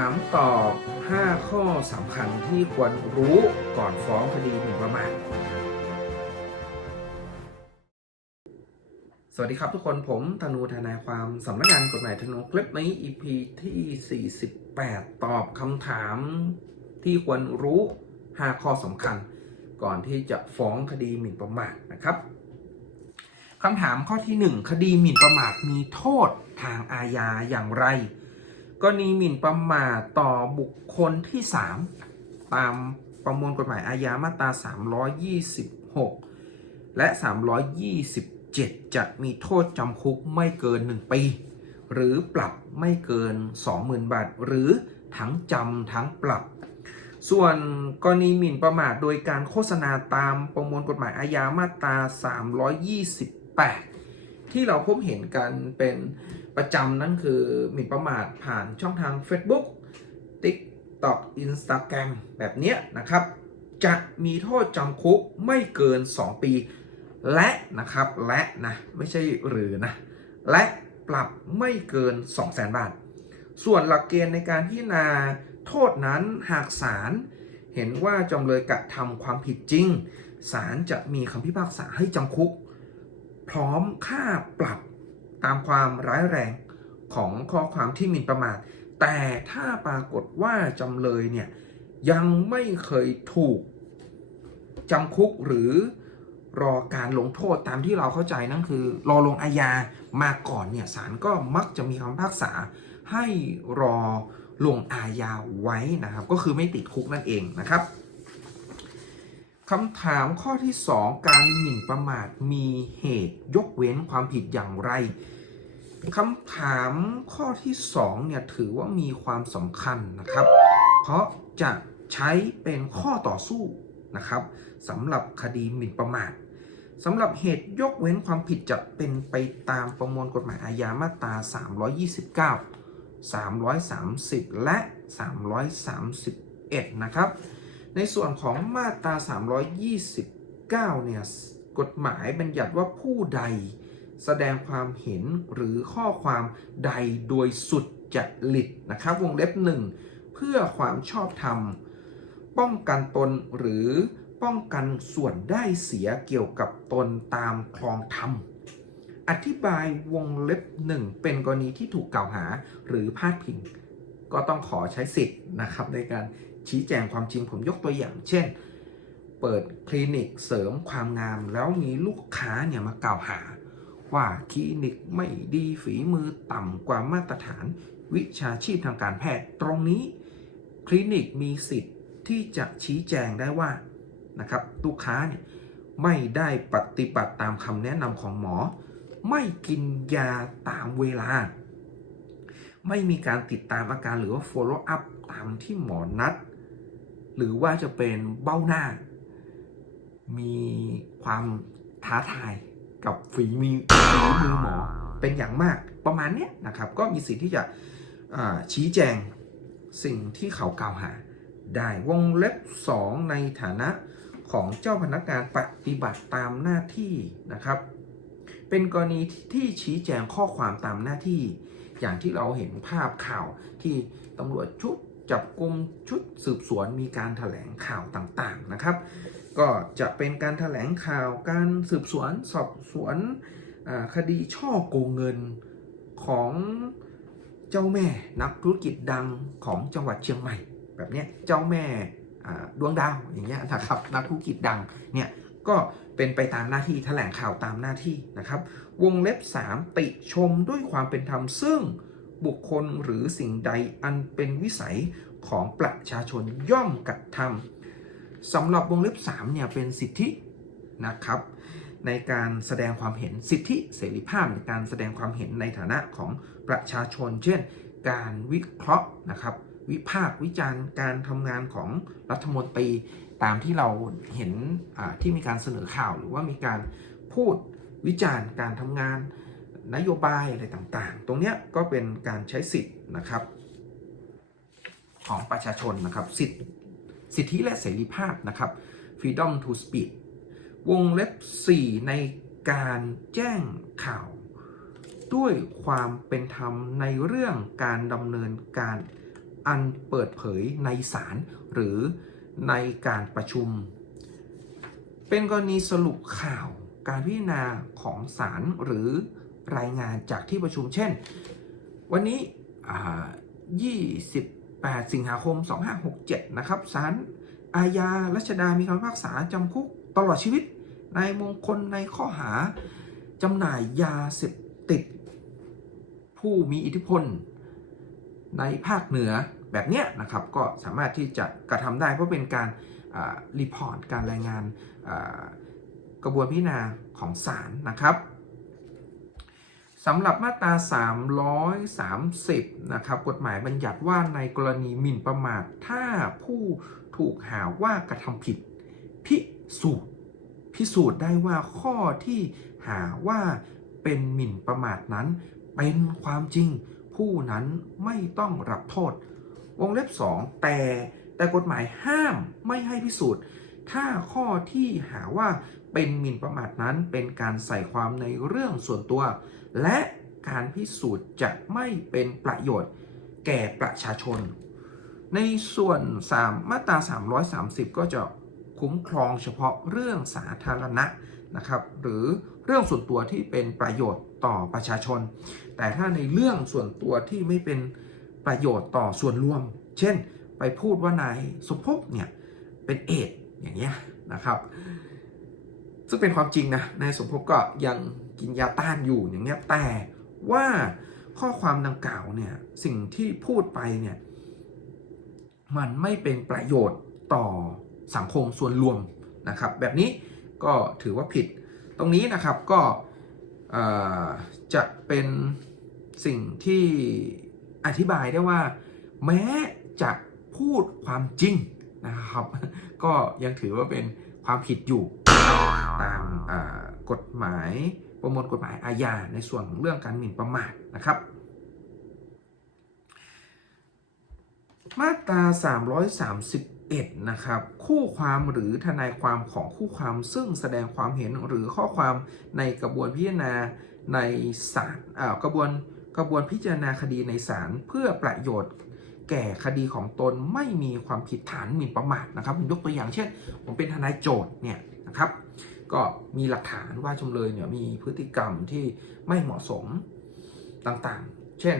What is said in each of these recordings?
ามตอบ 5 ข้อสำคัญที่ควรรู้ก่อนฟ้องคดีหมิ่นประมาทสวัสดีครับทุกคนผมธนูทนายความสำนักงานกฎหมายธนูคลิปใน EP ที่ 48 ตอบคำถามที่ควรรู้ 5 ข้อสำคัญ ก่อนที่จะฟ้องคดีหมิ่นประมาทนะครับคำถามข้อที่ 1 คดีหมิ่นประมาทมีโทษทางอาญาอย่างไร กรณีหมิ่นประมาทต่อบุคคลที่ 3 ตามประมวลกฎหมายอาญามาตรา 326 และ 327 จะมีโทษจำคุกไม่เกิน 1 ปี หรือปรับไม่เกิน 20,000 บาท หรือทั้งจำทั้งปรับ ส่วนกรณีหมิ่นประมาทโดยการโฆษณาตามประมวลกฎหมายอาญามาตรา 328 ที่เราพบเห็นกันเป็น ประจำนั่นคือหมิ่นประมาทผ่านช่องทาง Facebook TikTok Instagram แบบนี้นะครับ จะมีโทษจำคุกไม่เกิน 2 ปี และนะครับและนะไม่ใช่หรือนะ และปรับไม่เกิน 2 0 0 0 0 0บาท ส่วนหลักเกณฑ์ในการพิจารณาโทษนั้นหากศาลเห็นว่าจำเลยกระทำความผิดจริงศาลจะมีคำพิพากษาให้จำคุก พร้อมค่าปรับ ตามความร้ายแรงของข้อความที่หมิ่นประมาท แต่ถ้าปรากฏว่าจำเลยเนี่ยยังไม่เคยถูกจำคุกหรือรอการลงโทษตามที่เราเข้าใจนั่นคือ รอลงอาญามาก่อนเนี่ยศาลก็มักจะมีคำพิพากษาให้รอลงอาญาไว้นะครับ ก็คือไม่ติดคุกนั่นเองนะครับ คำถามข้อที่ 2 การหมิ่นประมาทมีเหตุยกเว้นความผิดอย่างไรคำถามข้อที่2เนี่ยถือว่ามีความสำคัญนะครับ เพราะจะใช้เป็นข้อต่อสู้นะครับสำหรับคดีหมิ่นประมาทสำหรับเหตุยกเว้นความผิดจะเป็นไปตามประมวลกฎหมายอาญามาตรา 329 330 และ 331 นะครับ ในส่วนของมาตรา 329 เนี่ย กฎหมายบัญญัติว่าผู้ใดแสดงความเห็นหรือข้อความใดโดยสุดจริตนะครับวงเล็บหนึ่งเพื่อความชอบธรรม ป้องกันตนหรือป้องกันส่วนได้เสียเกี่ยวกับตนตามคลองธรรม อธิบายวงเล็บหนึ่งเป็นกรณีที่ถูกกล่าวหาหรือพาดพิง ก็ต้องขอใช้สิทธิ์นะครับในการ ชี้แจงความจริงผมยกตัวอย่าง เช่น เปิดคลินิกเสริมความงาม แล้วมีลูกค้าเนี่ยมากล่าวหา ว่าคลินิกไม่ดีฝีมือต่ำกว่ามาตรฐาน วิชาชีพทางการแพทย์ ตรงนี้คลินิกมีสิทธิ์ที่จะชี้แจงได้ว่านะครับลูกค้าเนี่ยไม่ได้ปฏิบัติตามคำแนะนำของหมอ ไม่กินยาตามเวลา ไม่มีการติดตามอาการหรือว่า follow up ตามที่หมอนัด หรือว่าจะเป็นเบ้าหน้า มีความท้าทายกับฝีมือฝีมือหมอเป็นอย่างมากประมาณนี้นะครับ ก็มีสิทธิ์ที่จะชี้แจงสิ่งที่เขากล่าวหา ได้วงเล็บ 2 ในฐานะของเจ้าพนักงานปฏิบัติตามหน้าที่นะครับ เป็นกรณีที่ชี้แจงข้อความตามหน้าที่ อย่างที่เราเห็นภาพข่าวที่ตำรวจชุด จับกลุ่มชุดสืบสวนมีการถแถลงข่าวต่างๆนะครับ ก็จะเป็นการถแถลงข่าวการสืบสวนสอบสวนคดีช่อโกงเงินของเจ้าแม่นักธุรกิจดังของจังหวัดเชียงใหม่ แบบนี้เจ้าแม่ดวงดาวอย่างเงี้ยนะครับนักธุรกิจดังเนี่ยก็เป็นไปตามหน้าที่แถลงข่าวตามหน้าที่นะครับ วงเล็บ 3 ติชมด้วยความเป็นธรรมซึ่ง บุคคลหรือสิ่งใดอันเป็นวิสัยของประชาชนย่อมกระทำสำหรับวงเล็บ3เนี่ยเป็นสิทธินะครับ ในการแสดงความเห็นสิทธิเสรีภาพในการแสดงความเห็นในฐานะของประชาชน เช่น การวิเคราะห์นะครับวิพากษ์วิจารณ์การทำงานของรัฐมนตรีตามที่เราเห็นที่มีการเสนอข่าวหรือว่ามีการพูดวิจารณ์การทำงาน นโยบายอะไรต่างๆ ตรงเนี้ยก็เป็นการใช้สิทธิ์นะครับ ของประชาชนนะครับ สิทธิสิทธิและเสรีภาพนะครับ freedom to speak วงเล็บ 4 ในการแจ้งข่าว ด้วยความเป็นธรรมในเรื่องการดำเนินการอันเปิดเผยในศาลหรือในการประชุม เป็นกรณีสรุปข่าวการพิจารณาของศาลหรือ รายงานจากที่ประชุมเช่น วันนี้อ่า28 สิงหาคม 2567 นะครับศาลอาญารัชดามีคำพิพากษาจำคุกตลอดชีวิตนายมงคลในข้อหาจำหน่ายยาเสพติด ผู้มีอิทธิพล ในภาคเหนือแบบเนี้ยนะครับก็สามารถที่จะกระทำได้เพราะเป็นการรีพอร์ตการรายงานกระบวนพิจารณาของศาลนะครับ สำหรับมาตรา 330 นะครับ กฎหมายบัญญัติว่าในกรณีหมิ่นประมาท ถ้าผู้ถูกหาว่ากระทำผิด พิสูจน์พิสูจน์ได้ว่าข้อที่หาว่าเป็นหมิ่นประมาทนั้น เป็นความจริง ผู้นั้นไม่ต้องรับโทษ วงเล็บ 2 แต่แต่กฎหมายห้ามไม่ให้พิสูจน์ ถ้าข้อที่หาว่าเป็นหมิ่นประมาทนั้นเป็นการใส่ความในเรื่องส่วนตัว และการพิสูจน์จะไม่เป็นประโยชน์แก่ประชาชน ในส่วน 3 มาตรา 330 ก็จะคุ้มครองเฉพาะเรื่องสาธารณะนะครับหรือเรื่องส่วนตัวที่เป็นประโยชน์ต่อประชาชน แต่ถ้าในเรื่องส่วนตัวที่ไม่เป็นประโยชน์ต่อส่วนรวม เช่น ไปพูดว่านายสมภพเนี่ยเป็นเอดอย่างเงี้ยนะครับ ซึ่งเป็นความจริงนะนายสมภพก็ยังกินยาต้านอยู่อย่างเงี้ยแต่ว่าข้อความดังกล่าวเนี่ยสิ่งที่พูดไปเนี่ยมันไม่เป็นประโยชน์ต่อสังคมส่วนรวมนะครับ แบบนี้ก็ถือว่าผิดตรงนี้นะครับก็จะเป็นสิ่งที่อธิบายได้ว่า แม้จะพูดความจริงนะครับ ก็ยังถือว่าเป็นความผิดอยู่ตามกฎหมาย ประมวลกฎหมายอาญาในส่วนของเรื่องการหมิ่นประมาทนะครับ มาตรา 331 นะครับ คู่ความหรือทนายความของคู่ความซึ่งแสดงความเห็นหรือข้อความในกระบวนพิจารณาในศาลอ่ากระบวนกระบวนพิจารณาคดีในศาลเพื่อประโยชน์แก่คดีของตนไม่มีความผิดฐานหมิ่นประมาทนะครับผมยกตัวอย่างเช่น ผมเป็นทนายโจทย์เนี่ยนะครับ ก็มีหลักฐานว่าจำเลยเนี่ยมีพฤติกรรมที่ไม่เหมาะสมต่างๆ เช่น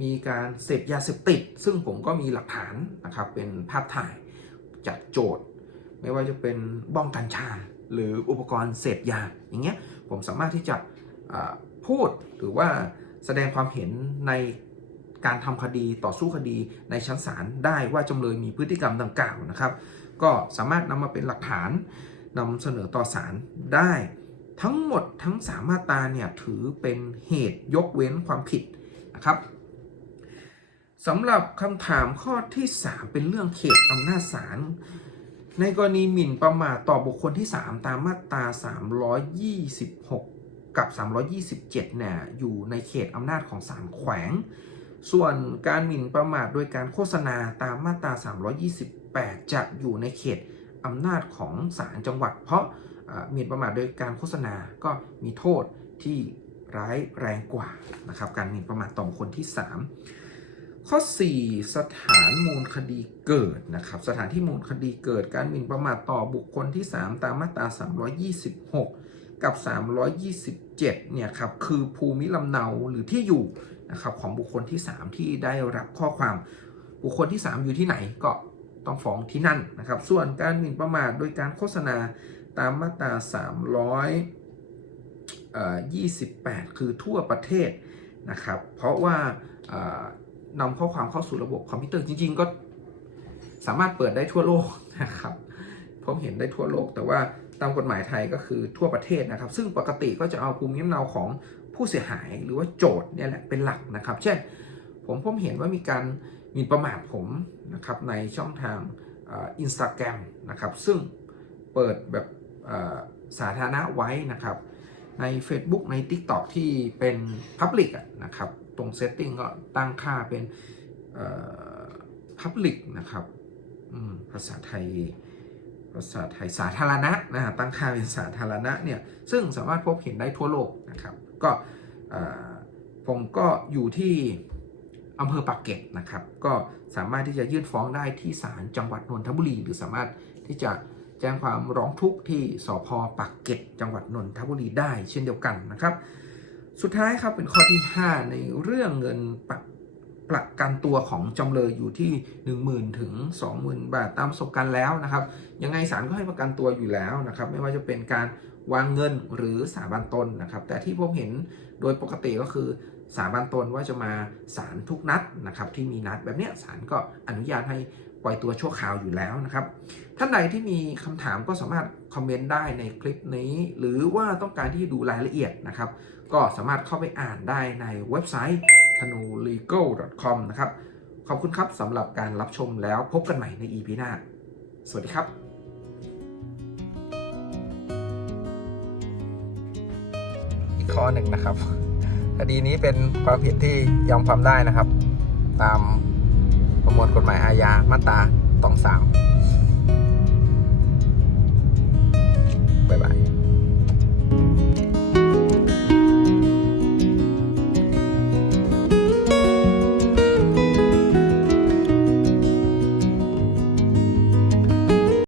มีการเสพยาเสพติด ซึ่งผมก็มีหลักฐานนะครับเป็นภาพถ่ายจากโจทย์ ไม่ว่าจะเป็นบ้องกัญชา หรืออุปกรณ์เสพยาอย่างเงี้ยผมสามารถที่จะพูดหรือว่าแสดงความเห็นในการทำคดีต่อสู้คดีในชั้นศาลได้ว่าจำเลยมีพฤติกรรมดังกล่าวนะครับ ก็สามารถนำมาเป็นหลักฐาน นำเสนอต่อศาลได้ทั้งหมดทั้งสามมาตราเนี่ยถือเป็นเหตุยกเว้นความผิดนะครับสำหรับคำถามข้อที่ 3 เป็นเรื่องเขตอำนาจศาลในกรณีหมิ่นประมาทต่อบุคคลที่ 3 ตามมาตรา 326 กับ 327เนี่ยอยู่ในเขตอำนาจของศาลแขวง ส่วนการหมิ่นประมาทโดยการโฆษณาตามมาตรา 328 จะอยู่ในเขต อำนาจของศาลจังหวัด เพราะหมิ่นประมาทโดยการโฆษณาก็มีโทษที่ร้ายแรงกว่านะครับการหมิ่นประมาทต่อคคลที่ 3 ข้อ 4 สถานมูลคดีเกิดนะครับสถานที่มูลคดีเกิดการหมิ่นประมาทต่อบุคคลที่ 3 ตามมาตรา 326 กับ 327เนี่ยครับคือภูมิลำเนาหรือที่อยู่นะครับของบุคคลที่ 3 ที่ได้รับข้อความบุคคลที่ 3 อยู่ที่ไหนก็ ต้องฟ้องที่นั่นนะครับ ส่วนการหมิ่นประมาทโดยการโฆษณาตามมาตรา 328 คือทั่วประเทศนะครับ เพราะว่านำข้อความเข้าสู่ระบบคอมพิวเตอร์จริง ๆ ก็สามารถเปิดได้ทั่วโลกนะครับผมเห็นได้ทั่วโลก แต่ว่าตามกฎหมายไทยก็คือทั่วประเทศนะครับ ซึ่งปกติก็จะเอาภูมิลำเนาของผู้เสียหายหรือว่าโจทย์เนี่ยแหละเป็นหลักนะครับ เช่นผมผมเห็นว่ามีการ มีประมาทผมนะครับในช่องทางอินสตาแกรมนะครับ ซึ่งเปิดแบบสาธารณะไว้นะครับ ใน Facebook ใน TikTok ที่เป็น Public นะครับ ตรง Setting ก็ตั้งค่าเป็น Public นะครับภาษาไทยภาษาไทยสาธารณะนะฮะตั้งค่าเป็นสาธารณะเนี่ย ซึ่งสามารถพบเห็นได้ทั่วโลกนะครับ ก็ผมก็อยู่ที่ อำเภอปากเกร็ดนะครับ ก็สามารถที่จะยื่นฟ้องได้ที่ศาลจังหวัดนนทบุรี หรือสามารถที่จะแจ้งความร้องทุกข์ที่สพปากเกร็ดจังหวัดนนทบุรีได้เช่นเดียวกันนะครับ สุดท้ายครับเป็นข้อที่ 5 ในเรื่องเงินปรประกันตัวของจำเลยอยู่ที่ 10,000ถึง20,000 บาทตามประสบการณ์แล้วนะครับ ยังไงศาลก็ให้ประกันตัวอยู่แล้วนะครับ ไม่ว่าจะเป็นการวางเงินหรือสาบันตนนะครับ แต่ที่ผมเห็นโดยปกติก็คือ สาบันตนว่าจะมาศาลทุกนัดนะครับที่มีนัดแบบนี้ยศาลก็อนุญาตให้ปล่อยตัวชั่วคราวอยู่แล้วนะครับ ท่านใดที่มีคำถามก็สามารถคอมเมนต์ได้ในคลิปนี้ หรือว่าต้องการที่จะดูรายละเอียดนะครับ ก็สามารถเข้าไปอ่านได้ในเว็บไซต์ tanulegal.com นะครับ ขอบคุณครับสำหรับการรับชมแล้วพบกันใหม่ใน EP หน้า สวัสดีครับอีกข้อหนึ่งนะครับ คดีนี้เป็นความผิดที่ยอมความได้นะครับ ตามประมวลกฎหมายอาญามาตราตองสามบ๊ายบาย